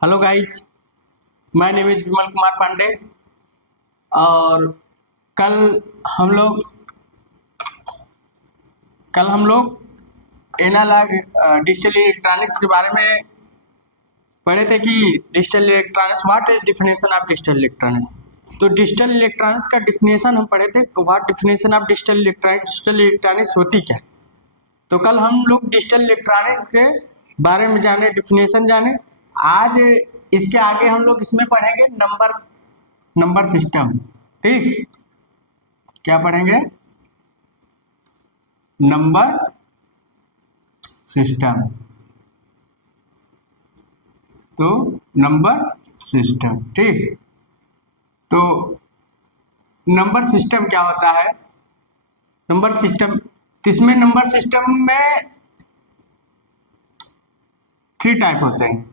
Hello guys, my name is Vimal Kumar Pandey. और कल हम लोग कल हम लोग एनालॉग डिजिटल इलेक्ट्रॉनिक्स के बारे में पढ़े थे कि digital electronics, what is definition of digital electronics. तो डिजिटल इलेक्ट्रॉनिक्स का डिफिनेशन हम पढ़े थे, what definition of digital electronics होती क्या है। तो कल हम लोग डिजिटल इलेक्ट्रॉनिक्स के बारे में जाने, डिफिनेशन जाने। आज इसके आगे हम लोग इसमें पढ़ेंगे नंबर सिस्टम। ठीक, क्या पढ़ेंगे? Number system. तो नंबर सिस्टम, ठीक। तो नंबर सिस्टम क्या होता है? नंबर सिस्टम, इसमें नंबर सिस्टम में 3 टाइप होते हैं।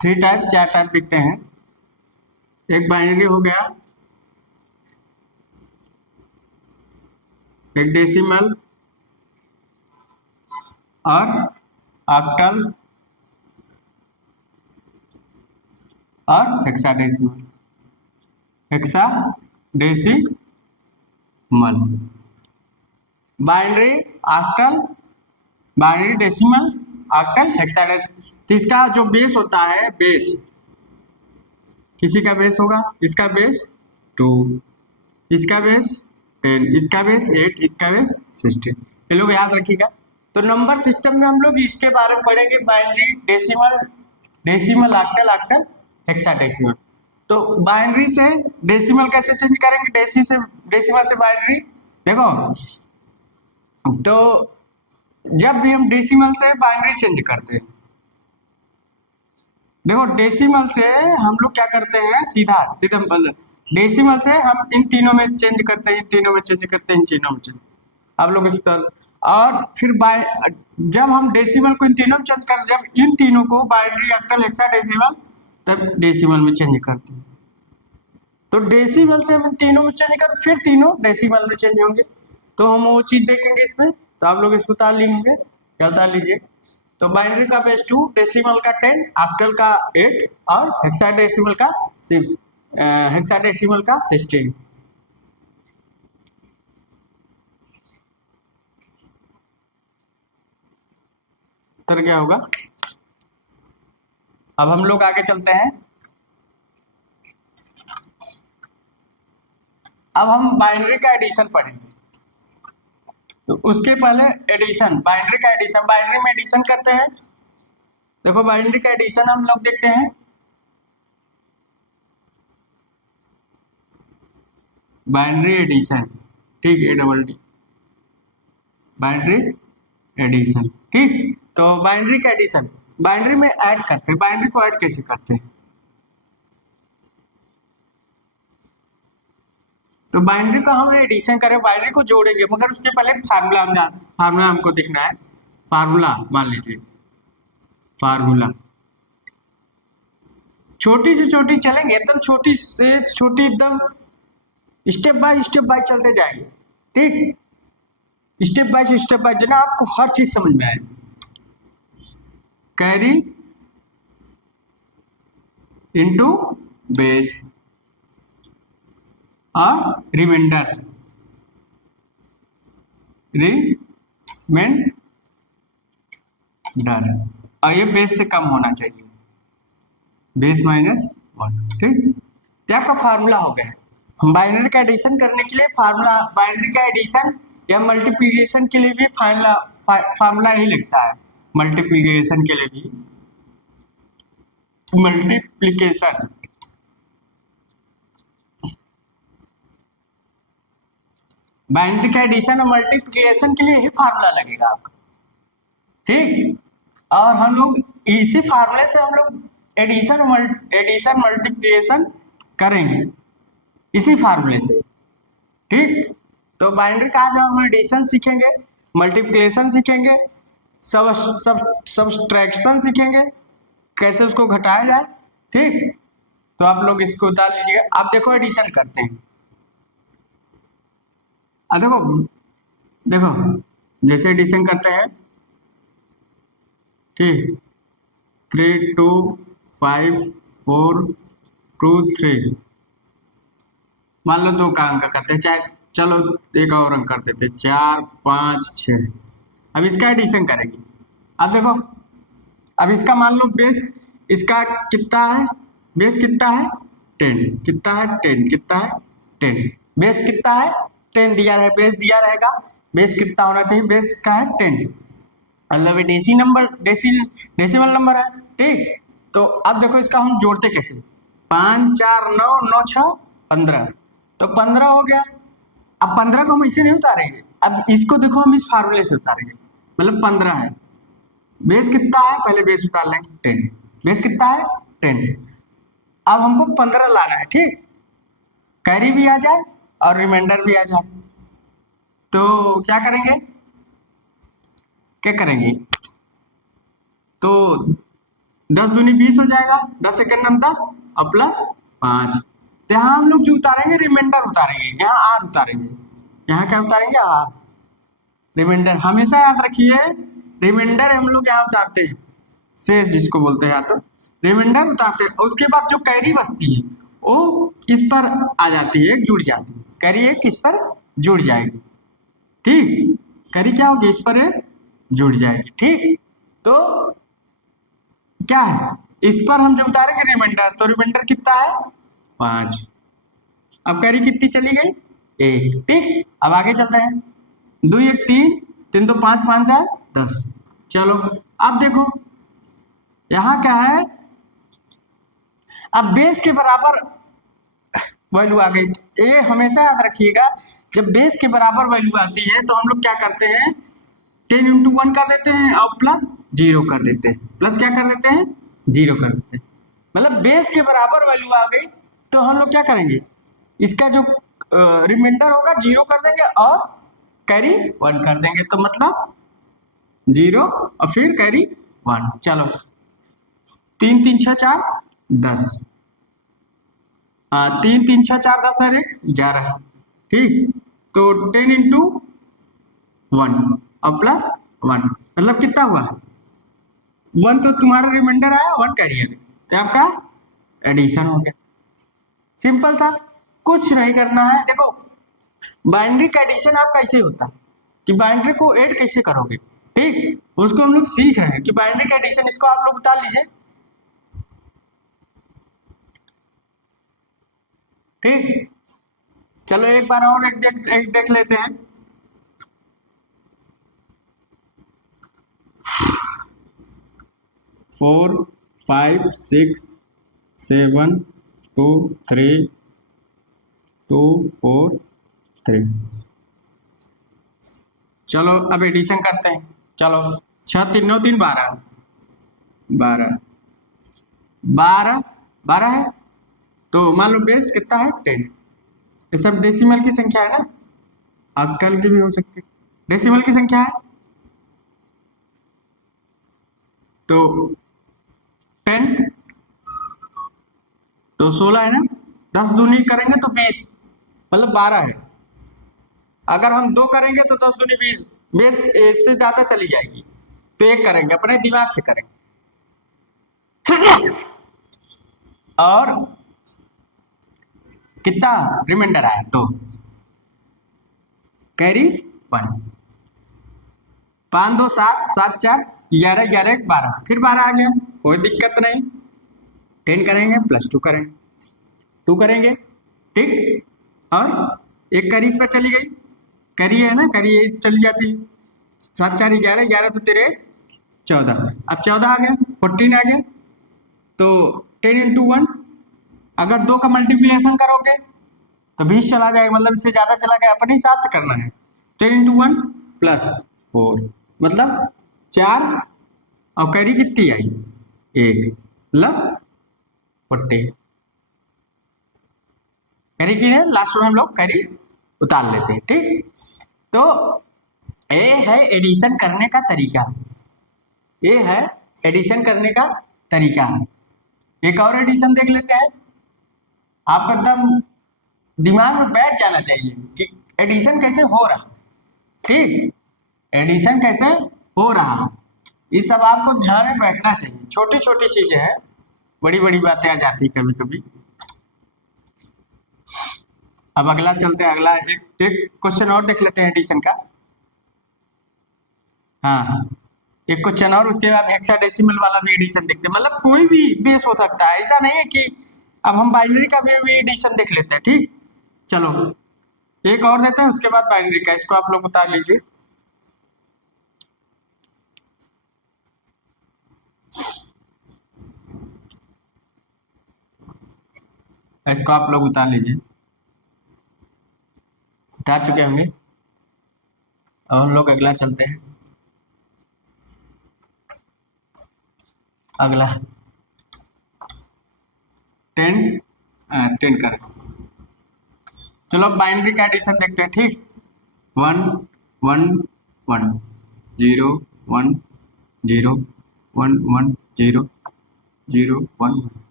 चार टाइप दिखते हैं। एक बाइनरी हो गया, एक डेसिमल और ऑक्टल और hexadecimal. Binary, octal, binary, decimal, octal, hexadecimal. तो इसका जो बेस होता है, बेस किसी का बेस होगा, इसका बेस 2, इसका बेस 10, इसका बेस 8, इसका बेस 16। ये लोग याद रखिएगा। तो नंबर सिस्टम में हम लोग इसके बारे में पढ़ेंगे, बाइनरी, डेसिमल, ऑक्टल, हेक्साडेसिमल। तो बाइनरी से डेसिमल कैसे चेंज करेंगे? डेसिमल से बाइनरी। देखो, तो जब भी हम डेसिमल से बाइनरी चेंज करते हैं, देखो डेसिमल से हम लोग क्या करते हैं, सीधा सीधा डेसिमल से हम इन तीनों में चेंज करते हैं, इन तीनों में चेंज करते हैं, इन तीनों में चेंज। आप लोग इस तरह, और फिर जब हम डेसिमल को इन तीनों में चेंज कर, जब इन तीनों को बाइनरी, ऑक्टल, हेक्साडेसिमल, तब डेसिमल में चेंज करते हैं। तो डेसिमल से हम इन तीनों में चेंज कर, फिर तीनों डेसिमल में चेंज होंगे। तो हम वो चीज देखेंगे इसमें। तो आप लोग इसको ताल लीजिए, क्या ताल लीजिए। तो बाइनरी का बेस 2, डेसिमल का 10, ऑक्टल का 8 और हेक्साडेसिमल का 16। तो क्या होगा? अब हम लोग आगे चलते हैं। अब हम बाइनरी का एडिशन पढ़ेंगे। तो उसके पहले एडिशन, बाइनरी का एडिशन, बाइनरी में एडिशन करते हैं। देखो बाइनरी का एडिशन हम लोग देखते हैं। बाइनरी एडिशन, ठीक है, ADD बाइनरी एडिशन, ठीक। तो बाइनरी का एडिशन, बाइनरी में ऐड करते हैं। बाइनरी को ऐड कैसे करते हैं? तो बाइनरी का हम एडिशन करें, बाइनरी को जोड़ेंगे, मगर उसके पहले फार्मूला हमको दिखना है। फार्मूला मान लीजिए, फार्मूला छोटी से छोटी चलेंगे, एकदम छोटी से छोटी, एकदम स्टेप बाय चलते जाएंगे। ठीक, स्टेप बाय जना आपको हर चीज समझ में आए। कैरी इनटू बेस और रिमाइंडर, और ये बेस से कम होना चाहिए, बेस -1, ठीक। तो आपका फार्मूला हो गया। हम बाइनरी का एडिशन करने के लिए फार्मूला, बाइनरी का एडिशन या मल्टीप्लिकेशन के लिए भी फार्मूला ही लगता है। मल्टीप्लिकेशन के लिए भी, मल्टीप्लिकेशन, बाइनरी का एडिशन और मल्टीप्लिकेशन के लिए ही फार्मूला लगेगा आपका, ठीक। और हम लोग इसी फार्मूले से हम लोग एडिशन मल्टीप्लिकेशन करेंगे, इसी फार्मूले से, ठीक। तो बाइनरी का आज हम एडिशन सीखेंगे, मल्टीप्लिकेशन सीखेंगे, सब्सट्रैक्शन सीखेंगे, कैसे उसको घटाया जाए, ठीक। तो आप लोग इसको उतार लीजिएगा। आप देखो एडिशन करते हैं। देखो देखो जैसे एडिशन करते हैं, ठीक, 3 2 5 4 2 3, मान लो 2 का अंक करते हैं, चाहे चलो एक और अंक कर देते, 4 5 6। अब इसका एडिशन करेंगे। अब देखो, अब इसका मान लो बेस इसका कितना है, बेस कितना है 10, कितना है 10, कितना है 10, बेस कितना है 10 दिया है, बेस दिया रहेगा, बेस कितना होना चाहिए, बेस इसका है 10, मतलब डेसी नंबर, डेसिमल नंबर है, ठीक। तो अब देखो इसका हम जोड़ते कैसे, 5 4 9 9 6 15, तो 15 हो गया। अब 15 को हम इसे नहीं उतारेंगे, अब इसको देखो हम इस फार्मूले से उतारेंगे, मतलब 15 है, बेस कितना है, पहले बेस उतार लेंगे 10, बेस कितना है 10। अब हमको 15 लाना है, ठीक, कैरी भी आ जाए और रिमाइंडर भी आ जाए, तो क्या करेंगे, क्या करेंगे, तो 10 दूनी 20 हो जाएगा, 10 सेकंड में 10 और प्लस 5, तो यहाँ हम लोग जो उतारेंगे रिमाइंडर उतारेंगे, यहाँ आर उतारेंगे, यहाँ क्या उतारेंगे आर, रिमाइंडर हमेशा याद रखिए, रिमाइंडर हम लोग यहाँ उतारते हैं, शेष जिसको बोलते हैं, या तो रिमाइंडर उतारते हैं, उसके बाद जो कैरी बचती है वो इस पर आ जाती है, जुड़ जाती है, कैरी एक इस पर जुड़ जाएगी, ठीक, कैरी क्या होगी इस पर एक जुड़ जाएगी, ठीक। तो क्या है, इस पर हम जब उतारेंगे रिमाइंडर, तो रिमाइंडर कितना है 5, अब कैरी कितनी चली गई 1, ठीक। अब आगे चलते हैं, 2 1 3 3 तो 5 5 जाए 10, चलो अब देखो यहाँ क्या है, अब बेस के बराबर वैल्यू आ गई, ये हमेशा याद रखिएगा, जब बेस के बराबर वैल्यू आती है तो हम लोग क्या करते हैं, 10 इंटू 1 कर देते हैं और प्लस 0 कर देते हैं, प्लस क्या कर देते हैं 0 कर देते हैं, मतलब बेस के बराबर वैल्यू आ गई, तो हम लोग क्या करेंगे, इसका जो रिमाइंडर होगा 0 कर देंगे और कैरी 1 कर देंगे, तो मतलब 0 और फिर कैरी 1, चलो 3 3 6 4 10, 3 3 6 4 10 और 1 11, ठीक, तो 10 इंटू 1 और प्लस 1, मतलब कितना हुआ 1, तो तुम्हारा रिमाइंडर आया 1 कैरी आ गई, तो आपका एडिशन हो गया, सिंपल था, कुछ नहीं करना है। देखो बाइनरी का एडिशन आपका ऐसे होता है कि बाइनरी को ऐड कैसे करोगे, ठीक, उसको हम लोग सीख रहे हैं कि बाइनरी का एडिशन, इसको आप लोग उतार लीजिए, ठीक। चलो एक बार और एक देख लेते हैं, 4 5 6 7 2 3 2 4 3, चलो अब एडिशन करते हैं, चलो 6 3 9 3 12 12 12 12 है, तो मान लो बेस कितना है 10, ये सब डेसिमल की संख्या है ना, ऑक्टल की भी हो सकती है, डेसिमल की संख्या है, तो 10, तो 16 है ना, 10 दूनी करेंगे तो 20, मतलब 12 है, अगर हम 2 करेंगे तो 10 दूनी 20, बेस इससे ज्यादा चली जाएगी, तो एक करेंगे, अपने दिमाग से करेंगे, और कितना रिमाइंडर आया 2, कैरी 1, 5 2 7 7 4 11 11 1 12, फिर 12 आ गया, कोई दिक्कत नहीं, 10 करेंगे प्लस 2 करेंगे, 2 करेंगे, ठीक, और एक कैरी इस पर चली गई, कैरी है ना, कैरी चली जाती है, 7 4 11 11 तो तेरे 14, अब 14 आ गया, 14 आ गया, तो 10 इंटू 1, अगर 2 का मल्टीप्लिकेशन करोगे तो 20 चला जाएगा, मतलब इससे ज्यादा चला गया, अपने हिसाब से करना है, 10 इंटू 1 प्लस 4, मतलब 4, और कैरी कितनी आई 1, मतलब 40, कैरी की है, लास्ट में हम लोग कैरी उतार लेते हैं, ठीक। तो ये है एडिशन करने का तरीका, ये है एडिशन करने का तरीका, एक और एडिशन देख लेते हैं, आपका एकदम दिमाग में बैठ जाना चाहिए कि एडिशन कैसे हो रहा, ठीक, एडिशन कैसे हो रहा है, ये सब आपको ध्यान में बैठना चाहिए। छोटी छोटी चीजें हैं, बड़ी बड़ी बातें आ जाती कभी कभी। अब अगला चलते हैं, अगला एक क्वेश्चन और देख लेते हैं एडिशन का। हाँ, एक क्वेश्चन और, उसके बाद हेक्साडेसिमल वाला भी एडिशन देखते हैं। मतलब कोई भी बेस हो सकता है, ऐसा नहीं है कि अब हम बाइनरी का भी एडिशन देख लेते हैं। ठीक, चलो एक और देते हैं, उसके बाद बाइनरी का, इसको आप लोग उतार लीजिए। इसको आप लोग उतार लीजिए, उतार चुके होंगे। और हम लोग अगला चलते हैं, अगला 10 कर। चलो अब बाइनरी का एडिशन देखते हैं। ठीक, 1 1 1 0 1 0 1 1 0 0 1 1।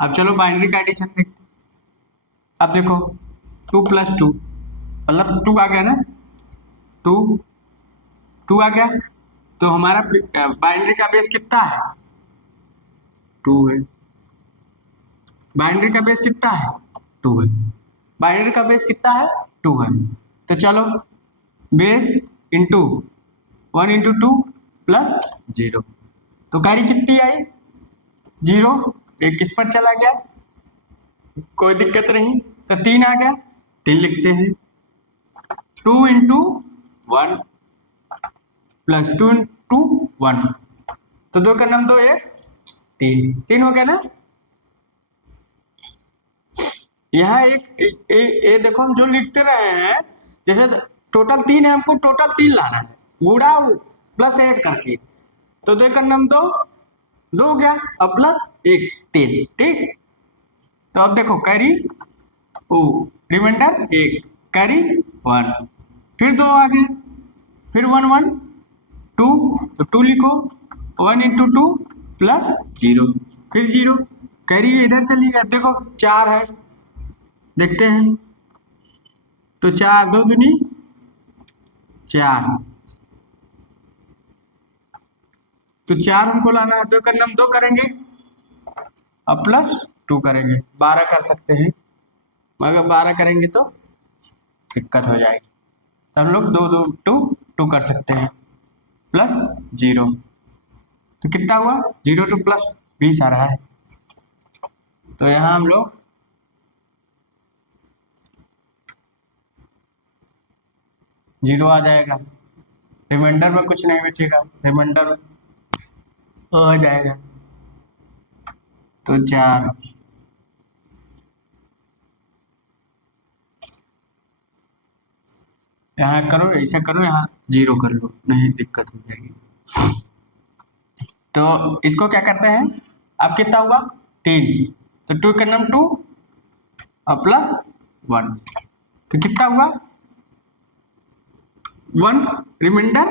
अब चलो बाइनरी का एडिशन देखते हैं। अब देखो 2 + 2 मतलब 2 आ गया ना, 2 2 आ गया, तो हमारा बाइनरी का बेस कितना है, 2 है। बाइनरी का बेस कितना है, 2 है। बाइनरी का बेस कितना है, 2 है। तो चलो बेस इंटू 1 इंटू 2 प्लस 0, तो कार्य कितनी आई, 0। एक किस पर चला गया, कोई दिक्कत नहीं, तो 3 आ गया, 3 लिखते हैं। 2 इंटू 1 प्लस 2 इंटू 1, तो 2 का नाम 2 1 3, 3 हो गया ना। यहाँ ये देखो हम जो लिखते रहे हैं, जैसे टोटल 3 है, हमको टोटल 3 लाना है, गुणा प्लस ऐड करके, तो 2 का नाम 2 2 हो गया, अब प्लस 1 3। ठीक, तो अब देखो कैरी ओ रिमाइंडर 1 कैरी 1, फिर 2 आ गए, फिर 1 1 2, तो 2 लिखो, 1 इंटू 2 प्लस 0, फिर 0 कैरी इधर चली गया। देखो 4 है, देखते हैं, तो 4 2 दूनी 4, तो 4 हमको लाना है, 2 का नाम 2 करेंगे, अब प्लस 2 करेंगे, 12 कर सकते हैं, मगर 12 करेंगे तो दिक्कत हो जाएगी, तो हम लोग 2 2 2 2 कर सकते हैं, प्लस 0, तो कितना हुआ, 0 टू प्लस 20 आ रहा है। तो यहाँ हम लोग 0 आ जाएगा, रिमाइंडर में कुछ नहीं बचेगा, रिमाइंडर आ जाएगा, तो 4। यहाँ करो, ऐसा करो, यहाँ 0 कर लो, नहीं दिक्कत हो जाएगी। तो इसको क्या करते हैं, अब कितना हुआ 3, तो 2 का नाम 2 और प्लस 1, तो कितना हुआ 1 रिमाइंडर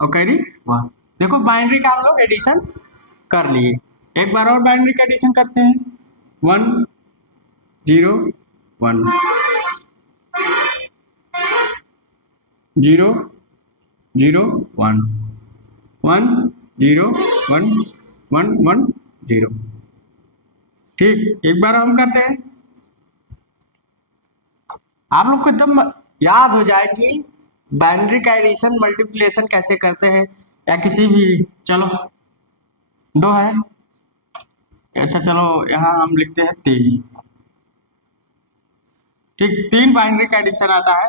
और कैरी 1। देखो बाइनरी का हम लोग एडिशन कर लिए, एक बार और बाइनरी का एडिशन करते हैं। 1 0 1 0 0 1 1 0 1 1 1 0। ठीक, एक बार हम करते हैं, आप लोग को एकदम याद हो जाए कि बाइनरी का एडिशन मल्टीप्लिकेशन कैसे करते हैं, या किसी भी, चलो 2 है, अच्छा चलो यहाँ हम लिखते हैं 3। ठीक, 3 बाइनरी का एडिशन आता है,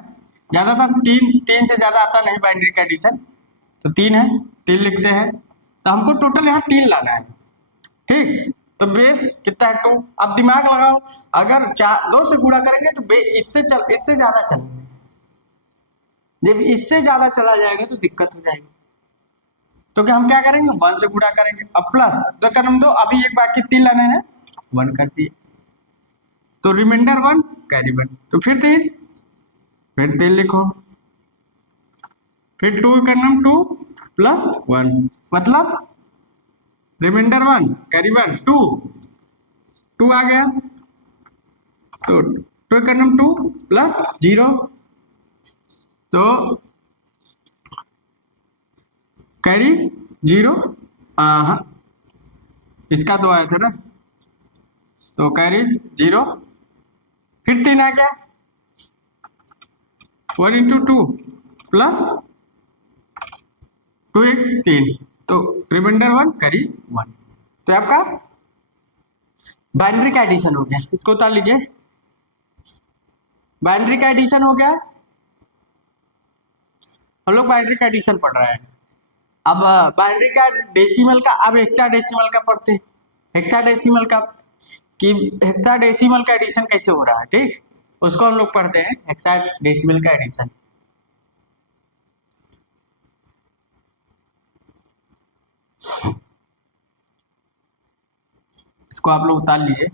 ज्यादातर 3 से ज्यादा आता नहीं बाइनरी का एडिशन, तो 3 है, 3 लिखते हैं, तो हमको टोटल यहाँ 3 लाना है। ठीक, तो बेस कितना है 2, अब दिमाग लगाओ, अगर 2 से गुणा करेंगे तो इससे ज्यादा चलेंगे, जब इससे ज्यादा चला जाएगा तो दिक्कत हो जाएगी, तो क्या हम क्या करेंगे 1 से गुणा करेंगे, अब प्लस 2 का नाम 2, अभी एक बाकी 3 लाने हैं, 1 कर दिए, तो रिमाइंडर 1 कैरी 1, तो फिर 3 लिखो, फिर 2 का नाम 2 प्लस 1, मतलब रिमाइंडर 1 कैरी 1 2 आ गया, तो 2 का नाम 2 प्लस 0, तो कैरी 0, हाँ इसका 2 आया था ना, तो कैरी 0, फिर 3 आ गया, 1 इंटू 2 प्लस 2 1 3, तो रिमाइंडर 1 कैरी 1। तो आपका बाइनरी का एडिशन हो गया, इसको उतार लीजिए। बाइनरी का एडिशन हो गया, हम लोग बाइनरी का एडिशन पढ़ रहे हैं। अब बाइनरी का डेसिमल का, अब हेक्साडेसिमल का पढ़ते हैं। हेक्साडेसिमल का कि हेक्साडेसिमल का एडिशन कैसे हो रहा है, ठीक, उसको हम लोग पढ़ते हैं, हेक्साडेसिमल का एडिशन। इसको आप लोग उतार लीजिए।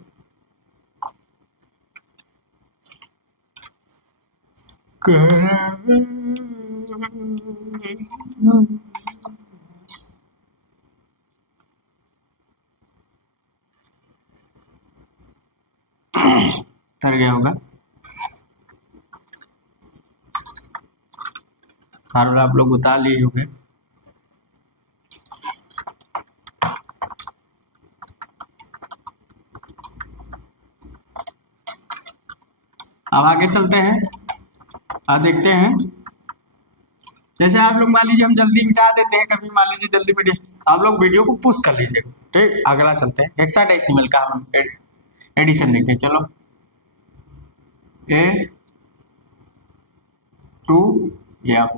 उतर गया होगा, आप लोग उतार लिए होंगे। अब आगे चलते हैं, देखते हैं। जैसे आप लोग मान लीजिए हम जल्दी मिटा देते हैं, कभी मान लीजिए जल्दी मिटे, आप लोग वीडियो को पुश कर लीजिए, ठीक। अगला चलते हैं, हेक्साडेसिमल का हम एडिशन देखते हैं। चलो A to F,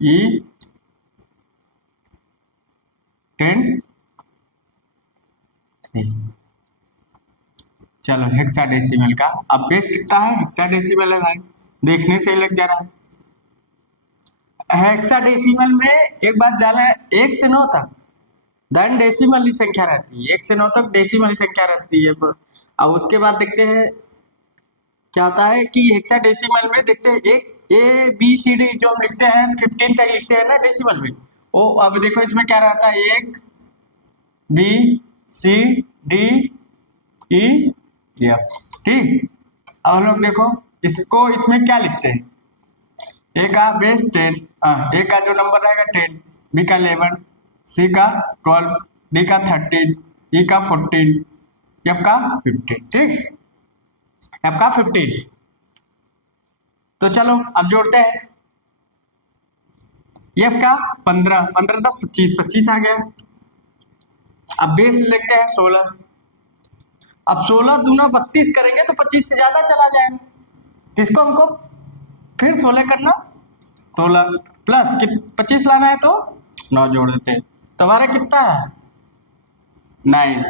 E 10 3। चलो हेक्साडेसिमल का, अब बेस कितना है, हेक्साडेसिमल है भाई, देखने से ही लग जा रहा है। हेक्साडेसिमल में एक बात जाना है, 1 से 9 तक धन डेसिमल ही संख्या रहती है, 1 से 9 तक डेसिमल ही संख्या रहती है। अब उसके बाद देखते हैं क्या होता है कि हेक्साडेसिमल में देखते हैं, एक ए बी सी डी जो हम लिखते हैं 15 तक लिखते हैं ना डेसिमल में, वो अब देखो इसमें क्या रहता है, 1 B C D E F, ठीक। अब हम लोग देखो इसको, इसमें क्या लिखते हैं, ए का बेस 10, ए का जो नंबर रहेगा 10, बी का 11, सी का 12, डी का 13, ई का 14, एफ का 15, ठीक, एफ का 15। तो चलो अब जोड़ते हैं, एफ का 15, 15 10 25, 25 आ गया। अब बेस लिखते हैं 16, अब 16 दूना 32 करेंगे तो 25 से ज्यादा चला जाएगा, इसको हमको फिर 16 करना, 16 प्लस 25 लाना है तो 9 जोड़ देते हैं, तो हमारा कितना है 9,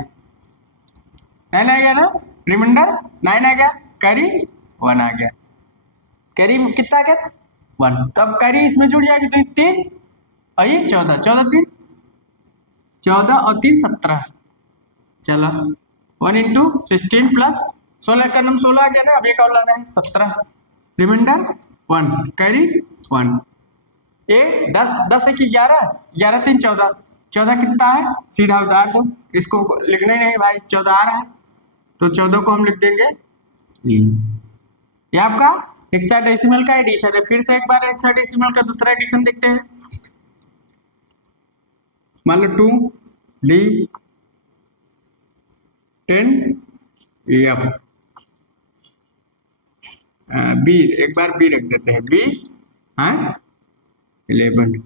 9 आ गया ना, रिमाइंडर 9 आ गया, कैरी 1 आ गया, कैरी कितना आ गया 1, तब कैरी इसमें जुड़ जाएगी तो 3 और ये 14, 14 3 14 और 3 17, चलो 1 इंटू 16 प्लस 16 का नंबर 16 आ गया ना, अब एक और लाना है 17, रिमाइंडर 1, कैरी 1, ए 10 10 1 11, 11 3 14, 14 कितना है, सीधा उतार दो, इसको लिखना ही नहीं भाई, 14 आ रहा है तो 14 को हम लिख देंगे। ये आपका हेक्साडेसिमल का एडिशन है। फिर से एक बार हेक्साडेसिमल का दूसरा एडिशन देखते हैं, मान लो 2 डी 10 एफ, बी एक बार बी रख देते हैं, बी 11।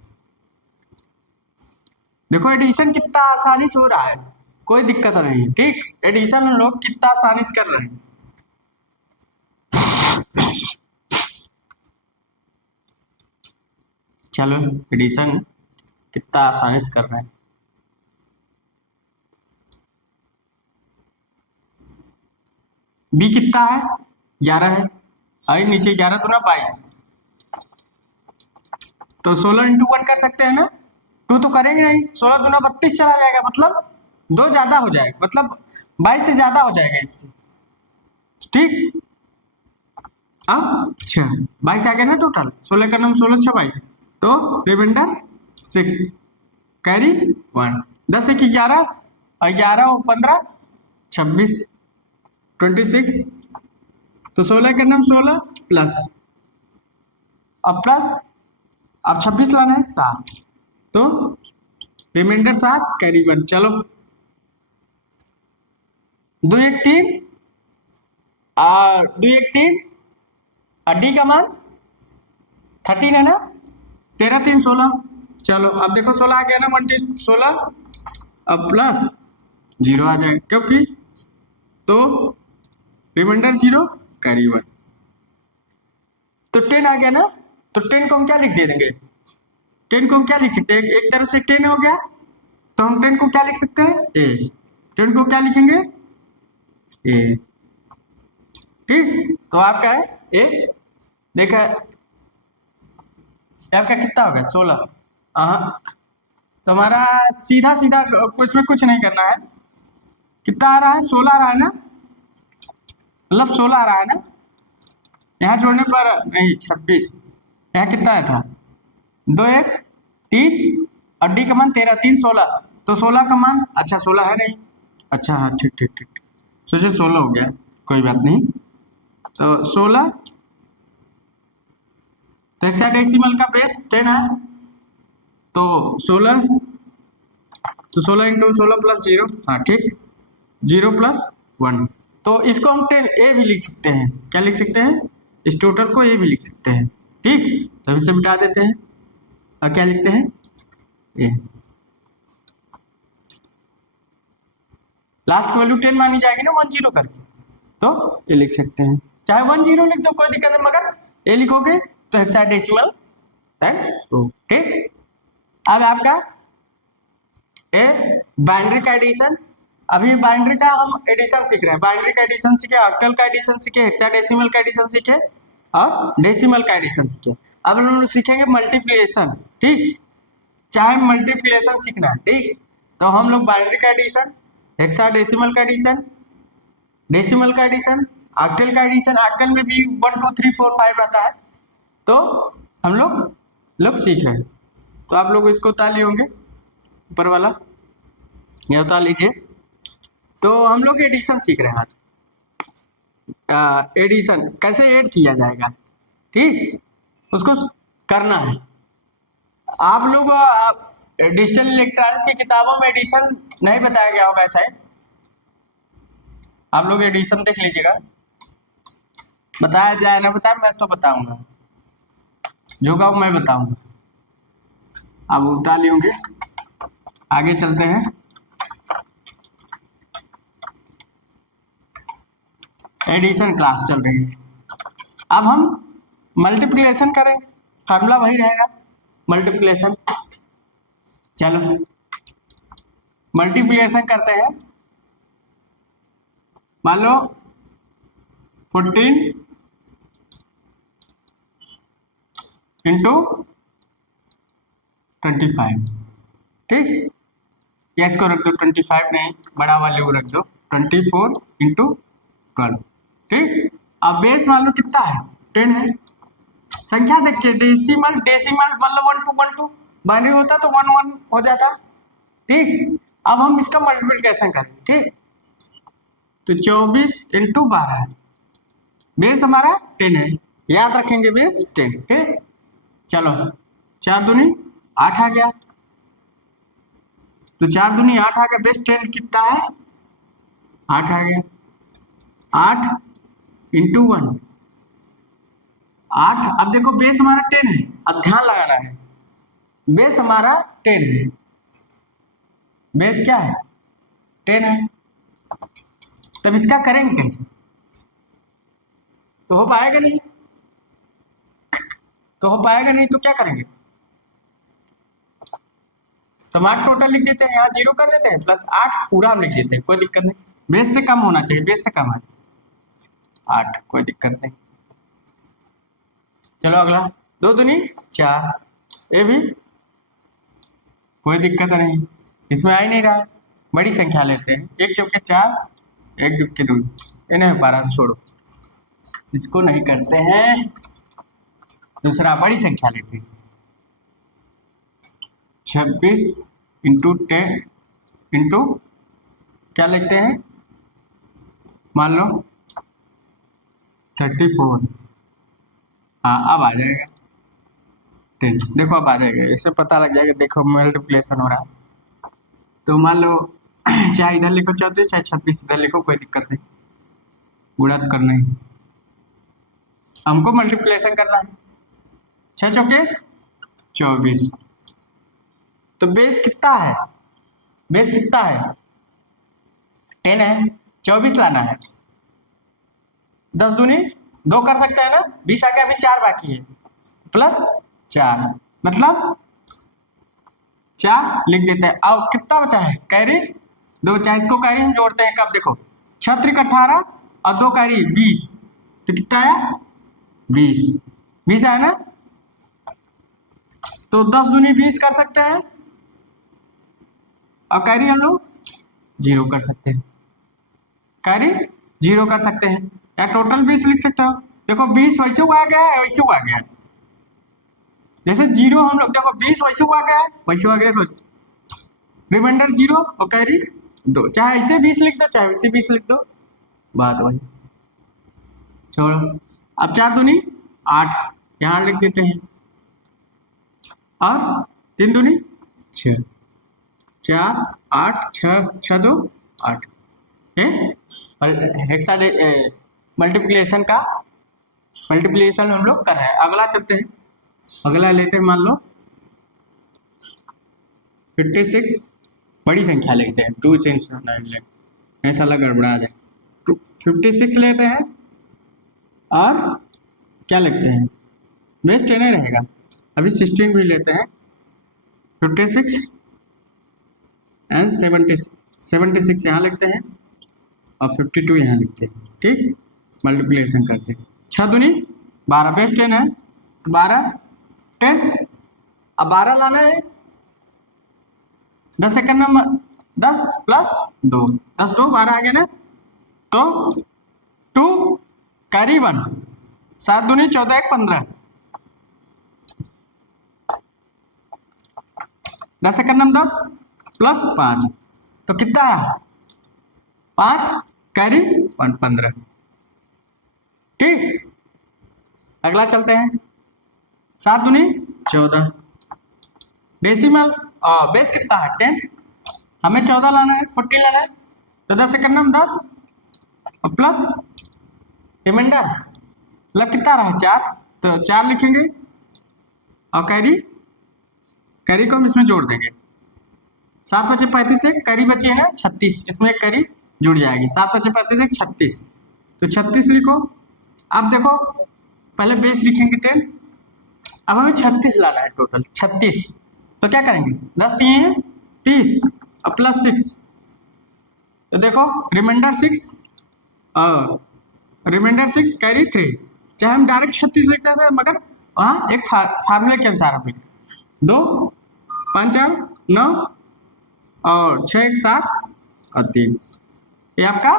देखो एडिशन कितना आसानी से हो रहा है, कोई दिक्कत नहीं, ठीक, एडिशन हम लोग कितना आसानी से कर रहे हैं। चलो एडिशन कितना आसानी से कर रहे हैं, बी कितना है 11 है, आई नीचे 11 दूना 22, तो 16 इंटू 1 कर सकते हैं ना, 2 तो करेंगे नहीं, 16 दूना 32 चला जाएगा, मतलब 2 ज्यादा हो जाएगा, मतलब 22 से ज्यादा हो जाएगा इससे, ठीक। अब अच्छा 22 आ गया ना टोटल, 16 का नाम 16 6 22, तो रिमाइंडर 6, कैरी 1, 10 1 11 और 11 और 15 26, 26, तो 16 का नाम 16 प्लस अब प्लस, अब 26 लाना है 7, तो रिमाइंडर 7 कैरी 1। चलो 2 1 3 और 2 1 3 और डी का मान 13 है ना, 13 3 16। चलो अब देखो 16 आ गया ना, 1 16, अब प्लस 0 आ जाएगा क्योंकि, तो रिमाइंडर 0 कैरी 1, तो 10 आ गया ना, तो 10 को हम क्या लिख दे देंगे, 10 को हम क्या लिख सकते हैं, एक तरफ से 10 हो गया, तो हम 10 को क्या लिख सकते हैं, ए। 10 को क्या लिखेंगे, ए। ठीक, तो आपका है ए, देखा आपका कितना हो गया 16। हाँ, तो हमारा सीधा सीधा इसमें कुछ नहीं करना है, कितना आ रहा है 16 आ रहा है ना, मतलब 16 आ रहा है ना, यहाँ जोड़ने पर नहीं 26, यहाँ कितना आया था 2 1 3 और डी का मान 13 3 16, तो 16 का मान, अच्छा 16 है नहीं, अच्छा हाँ ठीक ठीक ठीक, सोचे 16 हो गया, कोई बात नहीं, तो 16, तो हेक्साडेसिमल का बेस 10 है, तो 16, तो 16 इंटू 16 प्लस 0, हाँ ठीक, 0 प्लस 1, तो इसको हम 10 ए भी लिख सकते हैं, क्या लिख सकते हैं, इस टोटल को ए भी लिख सकते हैं। ठीक, तो हम इसे मिटा देते हैं और क्या लिखते हैं, ए। लास्ट वैल्यू 10 मानी जाएगी ना 1 0 करके, तो ये लिख सकते हैं, चाहे 1 0 लिख दो कोई दिक्कत नहीं, मगर ए लिखोगे तो हेक्साडेसिमल है। ठीक, अब आपका ए बाइनरी का एडिशन, अभी बाइनरी का हम एडिशन सीख रहे हैं, बाइनरी का एडिशन सीखे, ऑक्टल का एडिशन सीखे, हेक्साडेसिमल का एडिशन सीखे और डेसिमल का एडिशन सीखे। अब हम लोग सीखेंगे मल्टीप्लिकेशन। ठीक, चाहे मल्टीप्लिकेशन सीखना है, ठीक, तो हम लोग बाइनरी का एडिशन, हेक्साडेसिमल का एडिशन, डेसिमल का एडिशन, ऑक्टल का एडिशन, ऑक्टल में भी 1 2 3 4 5 रहता है, तो हम लोग सीख रहे हैं। तो आप लोग इसको उतार लिए होंगे, ऊपर वाला ये उतार लीजिए। तो हम लोग एडिशन सीख रहे हैं आज, एडिशन कैसे ऐड किया जाएगा, ठीक, उसको करना है। आप लोग डिजिटल इलेक्ट्रॉनिक्स की किताबों में एडिशन नहीं बताया गया होगा शायद, आप लोग एडिशन देख लीजिएगा, बताया जाए ना बताया, मैं तो बताऊंगा, जो होगा मैं बताऊंगा, आप उतार लिए होंगे। आगे चलते हैं, एडिशन क्लास चल रही है, अब हम मल्टीप्लिकेशन करें, फार्मूला वही रहेगा मल्टीप्लिकेशन। चलो मल्टीप्लिकेशन करते हैं, मान लो 14 इंटू 25, ठीक, या इसको रख दो 25 नहीं, बड़ा वैल्यू रख दो 24 इंटू 12, ठीक। अब बेस मान लो कितना है 10 है, संख्या देखिए डेसिमल डेसिमल मतलब 1 2 1 2, बाइनरी होता तो 1 1 हो जाता, ठीक। अब हम इसका मल्टीप्लिकेशन करें, ठीक, तो 24 इंटू 12, बेस हमारा 10 है, याद रखेंगे बेस 10, ठीक। चलो 4 दूनी 8 आ गया, तो 4 दूनी 8 आ गया, बेस 10 कितना है 8 आ गया, 8 इंटू 1 8, अब देखो बेस हमारा 10 है, अब ध्यान लगाना है, बेस हमारा 10 है, बेस क्या है 10 है, तब इसका करेंगे कैसे, तो हो पाएगा नहीं, तो हो पाएगा नहीं, तो क्या करेंगे, तो हम 8 टोटल लिख देते हैं, यहाँ 0 कर देते हैं, प्लस 8 पूरा हम लिख देते हैं, कोई दिक्कत नहीं, बेस से कम होना चाहिए, बेस से कम है 8, कोई दिक्कत नहीं। चलो अगला 2 दूनी 4, ये भी कोई दिक्कत नहीं, इसमें आ ही नहीं रहा, बड़ी संख्या लेते हैं, 1 चौके 4 1 दुक्के 2, ये नहीं हो पा रहा, छोड़ो इसको नहीं करते हैं, दूसरा बड़ी संख्या लेते हैं, 26 इंटू 10 इंटू क्या लिखते हैं, मान लो 34, हाँ अब आ जाएगा, 10। देखो अब आ जाएगा, इससे पता लग जाएगा। देखो मल्टीप्लिकेशन हो रहा है। तो मान लो चाहे इधर लिखो 34, चाहे 26 इधर लिखो, कोई दिक्कत नहीं, गुणा करना ही, हमको मल्टीप्लिकेशन करना है। 6 चौके 24। तो बेस कितना है, बेस कितना है 10 है, 24 लाना है। 10 दूनी 2 कर सकते हैं ना, 20 आ गया, अभी 4 बाकी है, प्लस 4 मतलब 4 लिख देते हैं। अब कितना बचा है कैरी 2, चाहे इसको कैरी हम जोड़ते हैं कब, देखो 6 त्रिक 18 और 2 कैरी 20, तो कितना आया 20 आया ना। तो 10 दूनी 20 कर सकते हैं और कैरी हम लोग 0 कर सकते हैं, कैरी 0 कर सकते हैं, या टोटल 20 लिख सकते हो। देखो 20 वैसे हुआ गया है, वैसे हुआ गया है, जैसे 0 हम लोग देखो 20 वैसे हुआ गया है, वैसे हुआ गया, देखो रिमाइंडर 0 और कैरी 2, चाहे ऐसे 20 लिख दो चाहे वैसे 20 लिख दो, बात वही। छोड़ो, अब 4 दूनी 8 यहाँ लिख देते हैं, और 3 दूनी 6, 4 8 6 2 8 हेक्सा मल्टीप्लिकेशन का मल्टीप्लिकेशन हम लोग कर रहे हैं। अगला चलते हैं, अगला लेते हैं, मान लो 56, बड़ी संख्या लेते हैं, 2 चेंज ऐसा लग गड़बड़ा जाए। 56 लेते हैं और क्या लिखते हैं, बेस 10 ही रहेगा, अभी 16 भी लेते हैं। 56 एंड 76 यहाँ लिखते हैं और 52 यहाँ लिखते हैं, ठीक, मल्टीप्लिकेशन करते हैं। 6 दूनी 12, बेस 10 है, तो 12 10, अब 12 लाना है, 10 सेकंड नंबर 10 प्लस 2, 10 2 12 आ गया ना, तो 2 कैरी 1, 7 दूनी 14 1 15, 10 सेकंड नंबर 10 प्लस 5, तो कितना है 5 कैरी 1 15, ठीक। अगला चलते हैं, 7 दूनी 14, डेसिमल बेस कितना है 10, हमें 14 लाना है, 14 लाना है, तो 10 सेकंड नंबर 10 और प्लस रिमाइंडर मतलब कितना रहा 4, तो 4 लिखेंगे और कैरी को हम इसमें जोड़ देंगे। 7 बचे 35 से कैरी बची है ना 36, इसमें एक कैरी जुड़ जाएगी, 7 बचे 35 से 36, तो 36 लिखो। अब देखो पहले बेस लिखेंगे 10, अब हमें 36 लाना है, टोटल 36, तो क्या करेंगे 10 दिए हैं 30 और प्लस 6, तो देखो रिमाइंडर 6 और रिमाइंडर 6 कैरी 3, चाहे हम डायरेक्ट 36 लिख सकते हैं, मगर वहाँ एक फार्मूले के अनुसार हम 2 5 4 9 और 6 1 7 और 3, ये आपका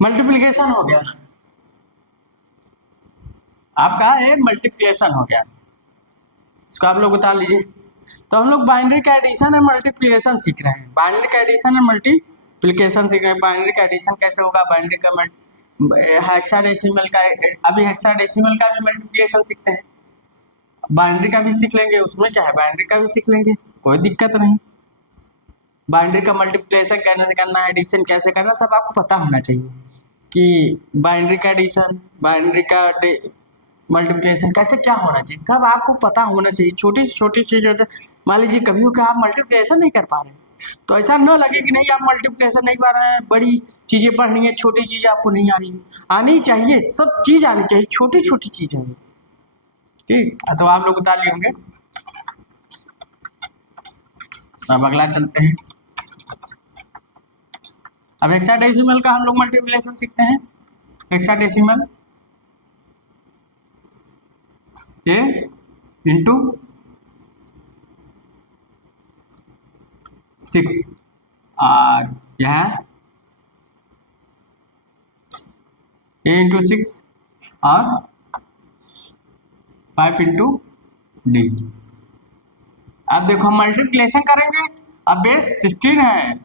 मल्टीप्लिकेशन हो गया, आपका ये मल्टीप्लिकेशन हो गया, इसको आप लोग बता लीजिए। तो हम लोग बाइनरी का एडिशन और मल्टीप्लिकेशन सीख रहे हैं, बाइनरी का एडिशन और मल्टीप्लिकेशन सीख रहे हैं। बाइनरी का एडिशन कैसे होगा, बाइनरी का हेक्साडेसिमल का, अभी हेक्साडेसिमल का भी मल्टीप्लिकेशन सीखते हैं, बाइनरी का भी सीख लेंगे, उसमें क्या है बाइनरी का भी सीख लेंगे, कोई दिक्कत नहीं। बाइनरी का मल्टीप्लिकेशन कैसे करना है, एडिशन कैसे करना, सब आपको पता होना चाहिए कि बाइनरी का एडिशन, बाइनरी का मल्टीप्लिकेशन कैसे क्या होना चाहिए, सब आपको पता होना चाहिए। छोटी से छोटी चीज होती है, मान लीजिए कभी हो आप मल्टीप्लिकेशन नहीं कर पा रहे, तो ऐसा न लगे कि नहीं आप मल्टीप्लिकेशन नहीं कर रहे हैं, बड़ी चीजें पढ़नी है, छोटी चीजें आपको नहीं आ रही, आनी चाहिए, सब चीज आनी चाहिए, छोटी छोटी चीजें, ठीक। तो आप लोग बता लिए होंगे। अब अगला चलते हैं, अब हेक्साडेसिमल का हम लोग मल्टीप्लिकेशन सीखते हैं। हेक्साडेसिमल ए इंटू 6 और यह ए इंटू 6 और 5 इंटू डी। अब देखो हम मल्टीप्लिकेशन करेंगे, अब बेस 16 है,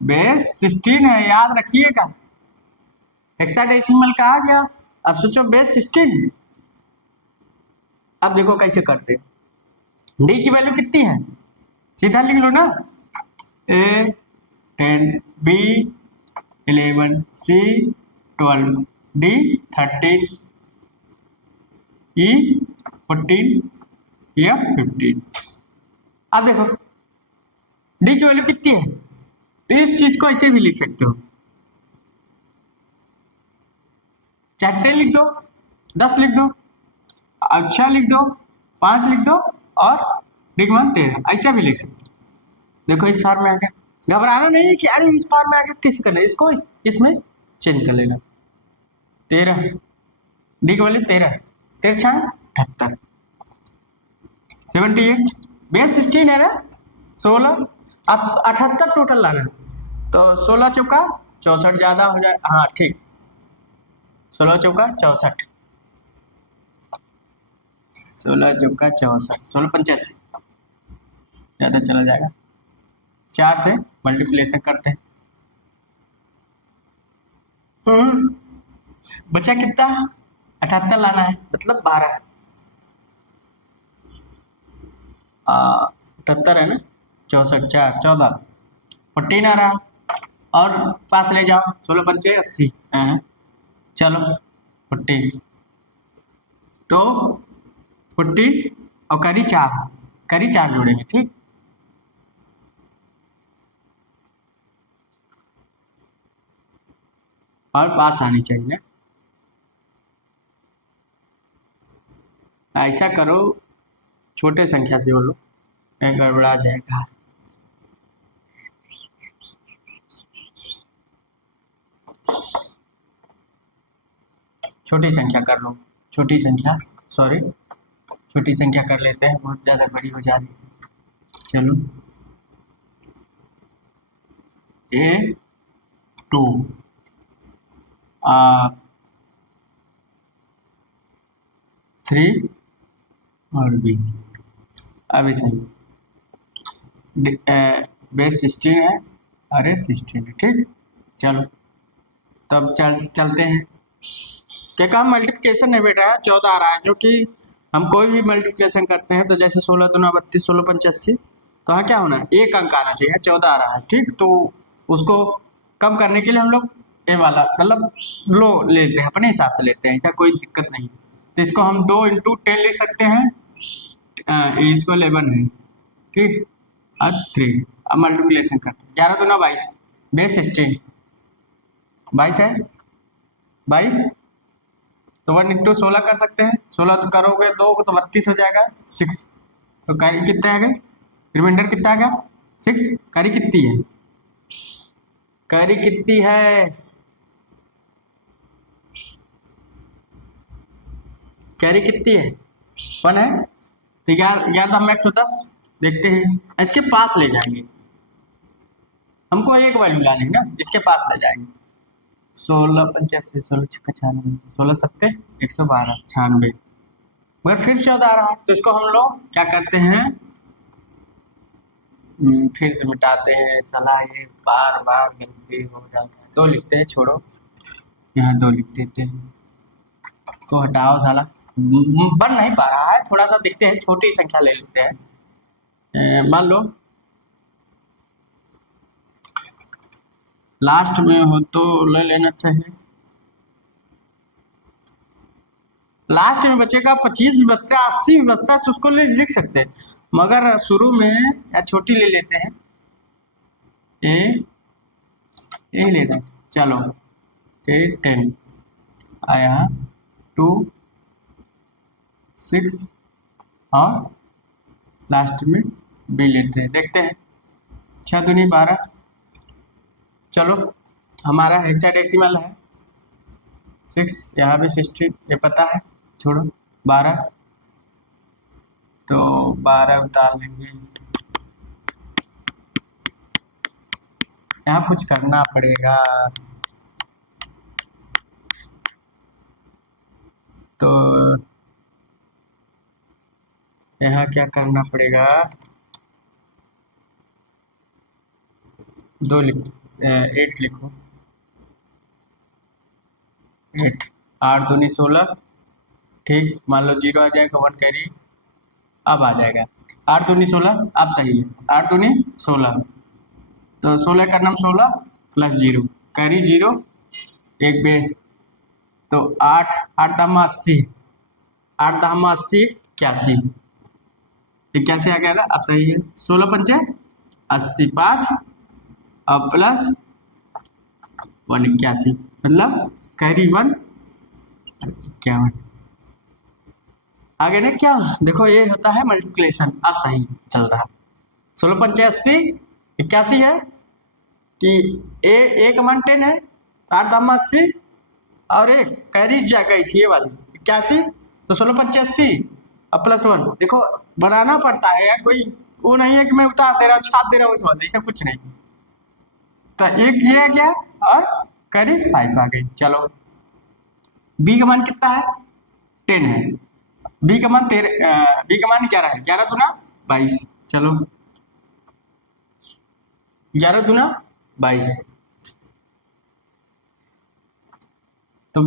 बेस 16 है, याद रखिएगा, हेक्साडेसिमल का आ गया। अब सोचो बेस 16 अब देखो कैसे करते हैं। डी की वैल्यू कितनी है, सीधा लिख लो ना, ए 10, बी 11, सी 12, डी 13, ई 14, एफ 15। अब देखो डी की वैल्यू कितनी है, तो इस चीज को ऐसे भी लिख सकते हो, चाहे 10 लिख दो, 10 लिख दो, अच्छा लिख दो, 5 लिख दो, और डिग 1 13, ऐसा भी लिख सकते हो। देखो इस फार्म में आ गया, घबराना नहीं है कि अरे इस फार्म में आ गया कैसे करना है, इसको इसमें चेंज कर लेना। 13, डी की वैल्यू 13, 13 छा 78, 78, बेस 16 है ना, 16, अब 78 टोटल लाना है, तो 16 चौका 64 ज्यादा हो जाए, हाँ ठीक, 16 चौका 64, 16 चौका 64, 16 85, ज्यादा चला जाएगा, 4 से मल्टीप्लेशन करते हैं। बचा कितना, 78 लाना है, मतलब 12, 78 है ना, 64 4 14, 14 आ रहा, और पास ले जाओ, 16 पंचे 80, चलो 14, तो 14 और करी 4 जोड़ेंगे, ठीक, और पास आनी चाहिए। ऐसा करो, छोटे संख्या से बोलो, नहीं गड़बड़ा जाएगा। छोटी संख्या कर लो, छोटी संख्या, सॉरी छोटी संख्या कर लेते हैं, बहुत ज़्यादा बड़ी हो जा रही है। चलो ए 2 3 और बी, अभी सही, बेस 16 है, अरे 16 है, ठीक, चलो तब चलते हैं। क्या काम मल्टीप्लिकेशन है बेटा, 14 आ रहा है, जो कि हम कोई भी मल्टीप्लिकेशन करते हैं तो जैसे 16 दूना 32, 16 85, तो हाँ क्या होना है, एक अंक आना चाहिए, 14 आ रहा है, ठीक, तो उसको कम करने के लिए हम लोग ए वाला मतलब लो लेते हैं, अपने हिसाब से लेते हैं, ऐसा कोई दिक्कत नहीं। तो इसको हम 2 इंटू 10 लिख सकते हैं, इसको 11 है, ठीक, अब 3, अब मल्टीप्लिकेशन करते हैं, 11 दूना 22, बेस 16, 22 है, 22, तो 1 इंटू 16 कर सकते हैं, 16 तो करोगे 2 तो 32 हो जाएगा, 6, तो कैरी कितना आ गई, रिमाइंडर कितना आ गया 6, कैरी कितनी है, कैरी कितनी है, कैरी कितनी है, 1 है, तो 11 मैक्स 10, देखते हैं, इसके पास ले जाएंगे, हमको एक वैल्यू लानी है ना, इसके पास ले जाएंगे, 16 85, 16 छक्का 96, 16 सत्ते 112, 96, मगर फिर 14 आ रहा है, तो इसको हम लोग क्या करते हैं, फिर से मिटाते हैं, सलाह ये बार बार गलती हो जाता है, 2 लिखते हैं, छोड़ो यहाँ 2 लिख देते हैं, तो हटाओ साला, बन नहीं पा रहा है, थोड़ा सा देखते हैं, छोटी संख्या ले लेते हैं, मान लो लास्ट में हो तो ले लेना चाहिए, लास्ट में बचेगा 25 भी बचता है, 80 भी बचता है, तो उसको लिख सकते हैं, मगर शुरू में या छोटी ले लेते हैं, ए ले रहे हैं, चलो 10 आया, 2 6 और लास्ट में बी लेते हैं, देखते हैं, 6 दूनी 12, चलो हमारा हेक्साडेसिमल है 6, यहाँ भी 16, ये पता है, छोड़ो 12, तो 12 उतार लेंगे, यहाँ कुछ करना पड़ेगा, तो यहाँ क्या करना पड़ेगा, 2 लिख 8 लिखो, 8 8 दूनी 16, ठीक, मान लो 0 आ जाएगा, 1 कैरी अब आ जाएगा। 8 दूनी 16, अब सही है, 8 दूनी 16, तो 16 का नाम 16 प्लस 0 कैरी 0 एक बेस, तो 8 8 दामा 80, 8 दामा 80 81, 81 आ गया ना, अब सही है। 16 पंचे 80, 5 अब प्लस 1 81, मतलब कैरी 1 51 आगे ना क्या, देखो ये होता है मल्टीप्लिकेशन, अब सही चल रहा। 16 पंचे 80 81 है कि ए का मान 10 है, 8 दामा 80 और एक कैरी जा गई थी ये वाली 81, तो 16 पंचे 80 अब प्लस 1, देखो बनाना पड़ता है यार, कोई वो नहीं है कि मैं उतार दे रहा हूँ छाप दे रहा हूँ उसमें, ऐसा कुछ नहीं। तो एक ये है क्या, और कैरी 5 आ गई। चलो बी का मान कितना है, 10 है, बी का मान 11 है, 11 दूना 22, चलो 11 दूना 22, तो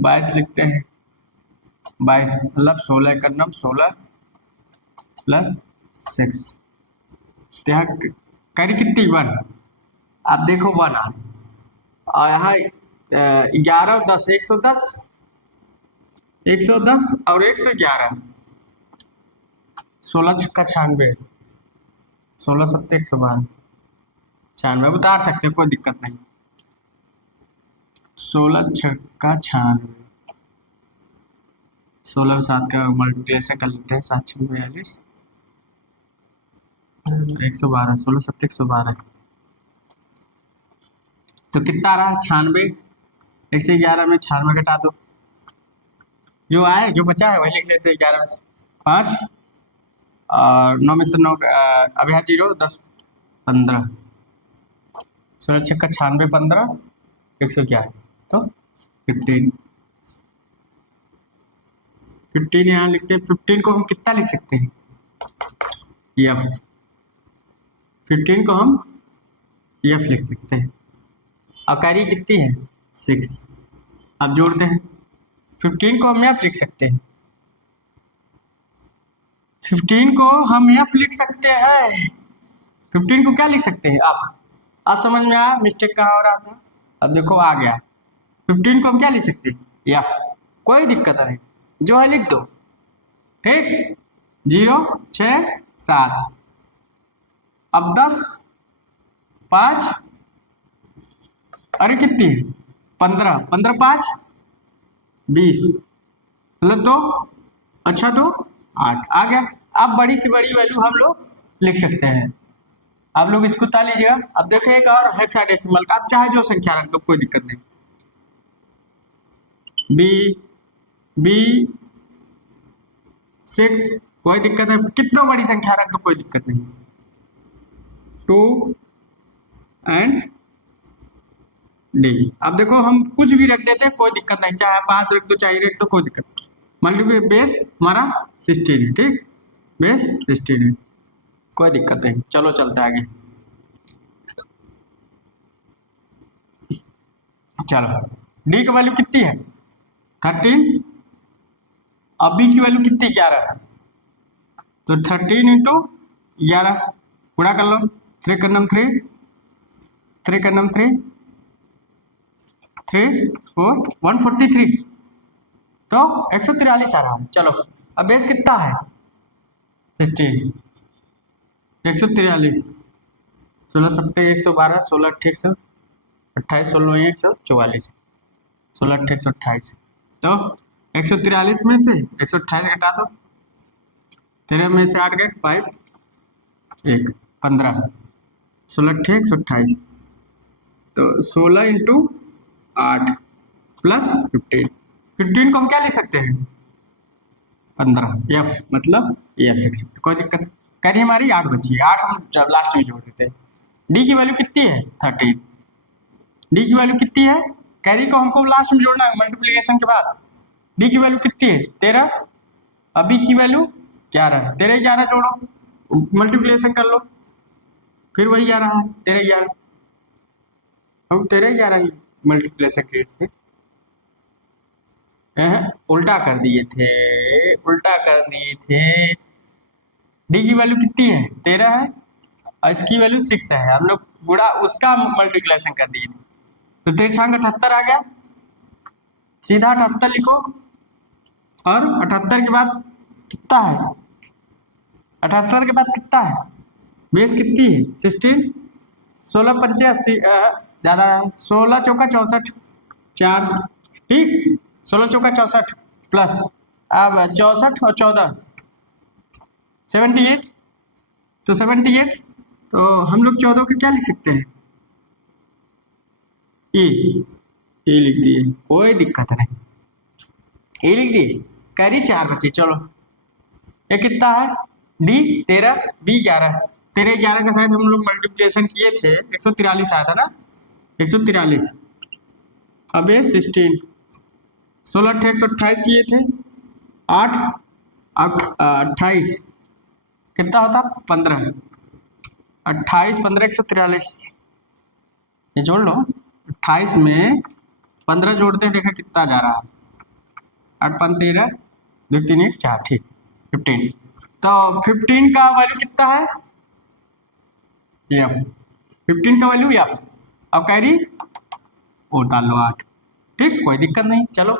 22 लिखते हैं, 22 मतलब 16 का नाम 16 प्लस 6, तो यहाँ कैरी कितनी 1, आप देखो 1 आ, और यहाँ 11 और 10 110, 110 और 111, 16 छक्का 96, 16 सत्ते 112, 96 उतार सकते, कोई दिक्कत नहीं। 16 छक्का 96, 16 7 का मल्टीप्लिकेशन कर लेते हैं, 7 6 42 112, 16 सत्ते 112, तो कितना रहा 96, 111 में 96 घटा दो, जो आए जो बचा है वही लिख लेते हैं, 11 में 5 और 9 में से 9 अब यहाँ 0 10 15, 16 छक्का 96 15 111, तो 15 यहाँ लिखते हैं। 15 को हम कितना लिख सकते हैं, एफ, 15 को हम एफ लिख सकते हैं, और कैरी कितनी है 6, अब जोड़ते हैं, 15 को हम एफ लिख सकते हैं, 15 को हम एफ लिख सकते हैं, 15 को क्या लिख सकते हैं आप समझ में आया मिस्टेक कहाँ हो रहा था, अब देखो आ गया। 15 को हम क्या लिख सकते हैं एफ, कोई दिक्कत नहीं, जो है लिख दो, ठीक 0 6 7, अब 10 5 अरे कितनी है 15 15 5 20 मतलब 2 अच्छा 2 8 आ गया। अब बड़ी से बड़ी वैल्यू हम लोग लिख सकते हैं, आप लोग इसको ता लीजिएगा। अब देखो एक और हेक्साडेसिमल का, आप चाहे जो संख्या रख दो कोई दिक्कत नहीं, बी 6 कोई दिक्कत नहीं, कितना बड़ी संख्या रख दो कोई दिक्कत नहीं, 2 एंड डी। अब देखो हम कुछ भी रख देते हैं कोई दिक्कत नहीं, चाहे 5 रख दो चाहे रख दो कोई दिक्कत नहीं, मल्टीप्लाई बेस हमारा 16 है, ठीक बेस 16 है, कोई दिक्कत नहीं। चलो चलते आगे, चलो डी की वैल्यू कितनी है 13, अब बी की वैल्यू कितनी 11 है, तो 13 इंटू 11 पूरा कर लो, 3 का नाम 3 3 का नाम 3 3 4 143, तो 143 आ रहा है। चलो अब बेस कितना है 16, 143, 16 सत्ते 112, 16 अट्ठे 128, 16 144, 16 अट्ठे 128, तो 143 में से 128 घटा दो, 13 में से 8 गए 5 1 15, 16 अट्ठे 128, तो 16 इंटू 8 प्लस 15 को हम क्या लिख सकते हैं 15, एफ मतलब एफ लिख सकते, कोई दिक्कत। कैरी हमारी 8 बची है, 8 हम जब लास्ट में जोड़ देते हैं। डी की वैल्यू कितनी है 13, डी की वैल्यू कितनी है, कैरी को हमको लास्ट में जोड़ना है मल्टीप्लिकेशन के बाद, डी की वैल्यू कितनी है 13, अब बी की वैल्यू 11, 13 11 जोड़ो मल्टीप्लिकेशन कर लो, फिर वही 11 है 13 11, हम 13 11 ही मल्टीप्लिकेशन से उल्टा कर दिए थे, उल्टा कर दिए थे। डी की वैल्यू कितनी है, 13 है, और इसकी वैल्यू 6 है। हम लोग गुणा उसका मल्टीप्लिकेशन कर दिए थे, तो 13 78 आ गया। सीधा 78 लिखो, और 78 के बाद कितना है, 78 के बाद कितना है, बेस कितनी है 16, 16 पंचे 80, ज़्यादा है, 16 चौका 64, 4, ठीक, 16 चौका 64 प्लस अब 64 और 14 78, तो 78, तो हम लोग 14 को क्या लिख सकते हैं, ई, ई लिख दिए, कोई दिक्कत नहीं, ई लिख दिए। कैरी 4 बचे, चलो ये कितना है, डी 13, बी 11, 13 11 का शायद हम लोग मल्टीप्लिकेशन किए थे, 143 आया था ना, 143, अब ये 16, 16 128 किए थे, 8, अब 28 कितना होता, 15, 28 15 143, ये जोड़ लो, 28 में 15 जोड़ते हैं, देखा कितना जा रहा है, 8 5 13, 2 3 1 4, ठीक, 15, तो 15 का वैल्यू कितना है, एफ, 15 का वैल्यू एफ, अब कैरी वो डाल लो 8, ठीक, कोई दिक्कत नहीं। चलो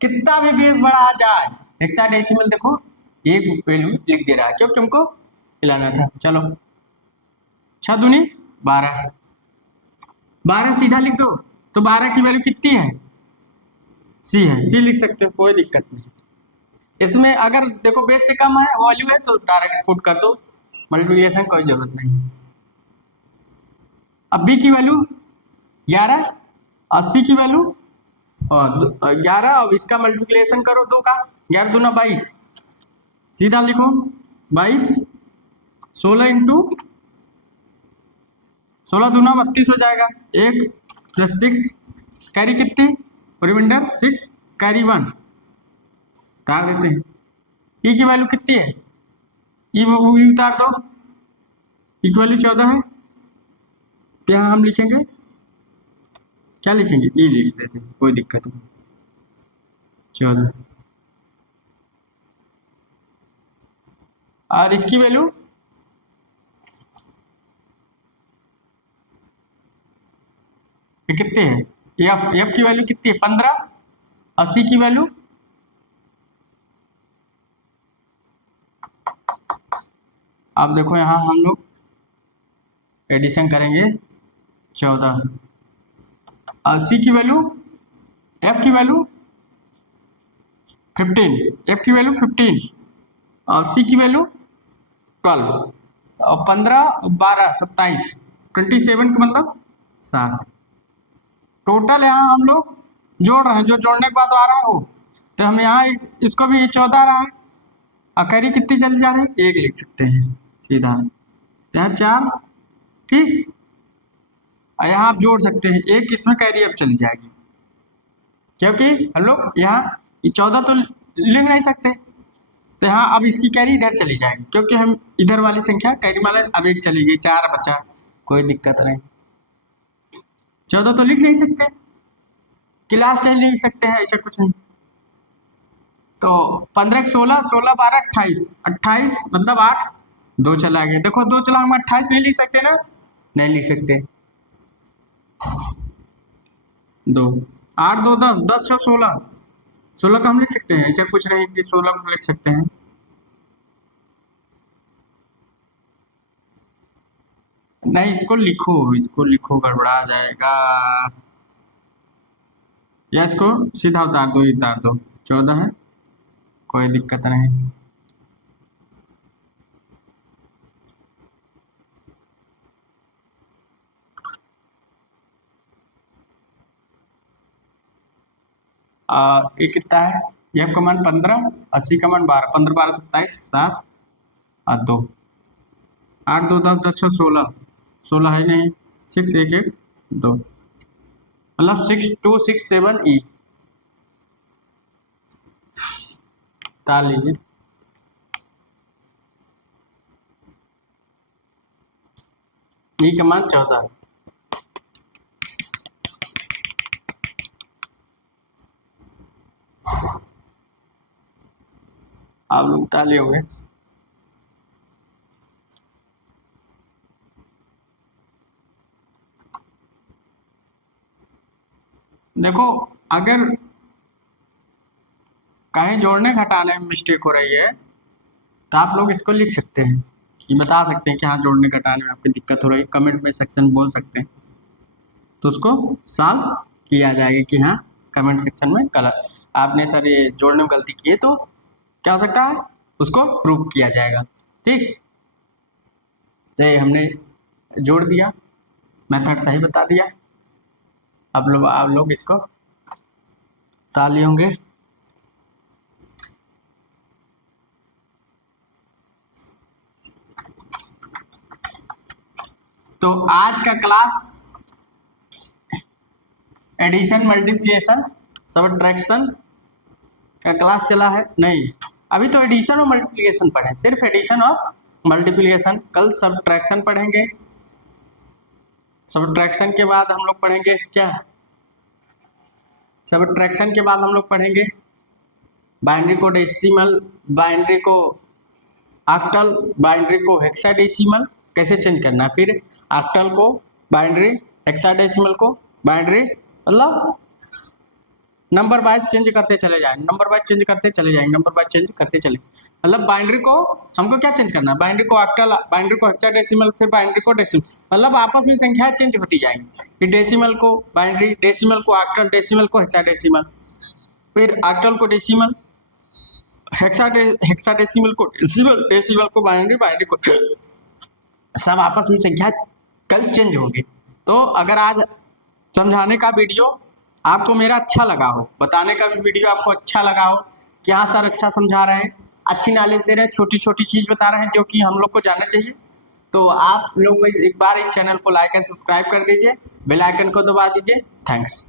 कितना भी बेस बढ़ा जाए, हेक्साडेसिमल देखो एक वैल्यू लिख दे रहा है, क्योंकि हमको मिलाना था। चलो 6 दूनी 12, 12 सीधा लिख दो, तो 12 की वैल्यू कितनी है, सी है, सी लिख सकते हो, कोई दिक्कत नहीं। इसमें अगर देखो बेस से कम है वैल्यू है, तो डायरेक्ट पुट कर दो, मल्टीप्लिकेशन कोई जरूरत नहीं। अब बी की वैल्यू 11, 80 की वैल्यू 11, अब इसका मल्टीप्लिकेशन करो 2 का, 11 दूना 22, सीधा लिखो 22, 16 इंटू 16 दूना 32 हो जाएगा, 1 प्लस 6, कैरी कितनी, रिमाइंडर 6, कैरी 1 उतार देते हैं। ई की वैल्यू कितनी है, ई उतार दो, ई की वैल्यू 14 है, तो यहाँ हम लिखेंगे, क्या लिखेंगे, ई लिख देते हैं, कोई दिक्कत नहीं, 14, और इसकी वैल्यू कितनी है, एफ, एफ की वैल्यू कितनी है 15, 80 की वैल्यू, अब देखो यहाँ हम लोग एडिशन करेंगे 14, 80 की वैल्यू, एफ की वैल्यू 15, एफ की वैल्यू 15, और सी की वैल्यू 12, और 15 12 27, 27 का मतलब 7, टोटल यहाँ हम लोग जोड़ रहे हैं, जो जोड़ने के बाद आ रहा है वो, तो हम यहाँ इसको भी 14 आ रहा है, अकरी कितनी चली जा रही है, 1 लिख सकते हैं सीधा, यहाँ 4, ठीक, और यहाँ आप जोड़ सकते हैं 1, इसमें कैरी अब चली जाएगी, क्योंकि हम लोग यहाँ 14 तो लिख नहीं सकते, तो यहाँ अब इसकी कैरी इधर चली जाएगी, क्योंकि हम इधर वाली संख्या कैरी वाले अब 1 चली गई, 4 बचा, कोई दिक्कत नहीं। 14 तो लिख नहीं सकते, कि लास्ट टाइम लिख सकते हैं, ऐसा कुछ नहीं। तो 15 16, 16 12 28, 28 मतलब 8, 2 चला गया, देखो 2 चला, हम 28 नहीं लिख सकते ना, नहीं लिख सकते, 2 8 2 10, 10 6 16, 16 का हम लिख सकते हैं, ऐसा कुछ नहीं कि 16 को लिख सकते हैं, नहीं इसको लिखो गड़बड़ा जाएगा, या इसको सीधा उतार दो, 14 है, कोई दिक्कत नहीं। ये कितना है, एफ का मान 15, 80 का मान 12, 15 12 27, 7 और 2, 8 2 10 10 6 16, 16 है नहीं, 6 1 1 2, मतलब 6 2 6 7 ई, तार लीजिए, ई का मान 14, आप लोग ताले होंगे। देखो अगर कहीं जोड़ने घटाने में मिस्टेक हो रही है तो आप लोग इसको लिख सकते हैं कि बता सकते हैं कि हाँ जोड़ने घटाने में आपकी दिक्कत हो रही है, कमेंट में सेक्शन बोल सकते हैं तो उसको सॉल्व किया जाएगा कि हाँ कमेंट सेक्शन में गलत आपने सर ये जोड़ने में गलती की है तो क्या हो सकता है उसको प्रूव किया जाएगा। ठीक, तो ये हमने जोड़ दिया, मेथड सही बता दिया। आप लोग इसको ताली होंगे। तो आज का क्लास एडिशन मल्टीप्लिकेशन सबट्रैक्शन का क्लास चला है। नहीं, अभी तो एडिशन और मल्टीप्लिकेशन पढ़े, सिर्फ एडिशन और मल्टीप्लिकेशन। कल सबट्रैक्शन पढ़ेंगे, सबट्रैक्शन के बाद हम लोग पढ़ेंगे क्या, सबट्रैक्शन के बाद हम लोग पढ़ेंगे बाइनरी को डेसिमल, बाइनरी को ऑक्टल, बाइनरी को हेक्साडेसिमल कैसे चेंज करना है, फिर ऑक्टल को बाइनरी, हेक्साडेसिमल को बाइनरी, मतलब नंबर वाइज चेंज करते चले जाएंगे, नंबर वाइज चेंज करते चले जाएंगे, नंबर वाइज चेंज करते चले, मतलब बाइनरी को हमको क्या चेंज करना है, बाइनरी को ऑक्टल, बाइनरी को हेक्साडेसिमल, फिर बाइनरी को डेसिमल, मतलब आपस में संख्याएं चेंज होती जाएंगी। फिर डेसिमल को बाइनरी, डेसिमल को ऑक्टल, डेसिमल को हेक्साडेसिमल, फिर ऑक्टल को डेसिमल, हेक्साडेसिमल को डेसिमल, डेसिमल को बाइनरी, बाइनरी को, सब आपस में संख्या कल चेंज होगी। तो अगर आज समझाने का वीडियो आपको मेरा अच्छा लगा हो, बताने का भी वीडियो आपको अच्छा लगा हो कि हाँ सर अच्छा समझा रहे हैं, अच्छी नॉलेज दे रहे हैं, छोटी छोटी चीज़ बता रहे हैं जो कि हम लोग को जानना चाहिए, तो आप लोग एक बार इस चैनल को लाइक एंड सब्सक्राइब कर दीजिए, बेल आइकन को दबा दीजिए। थैंक्स।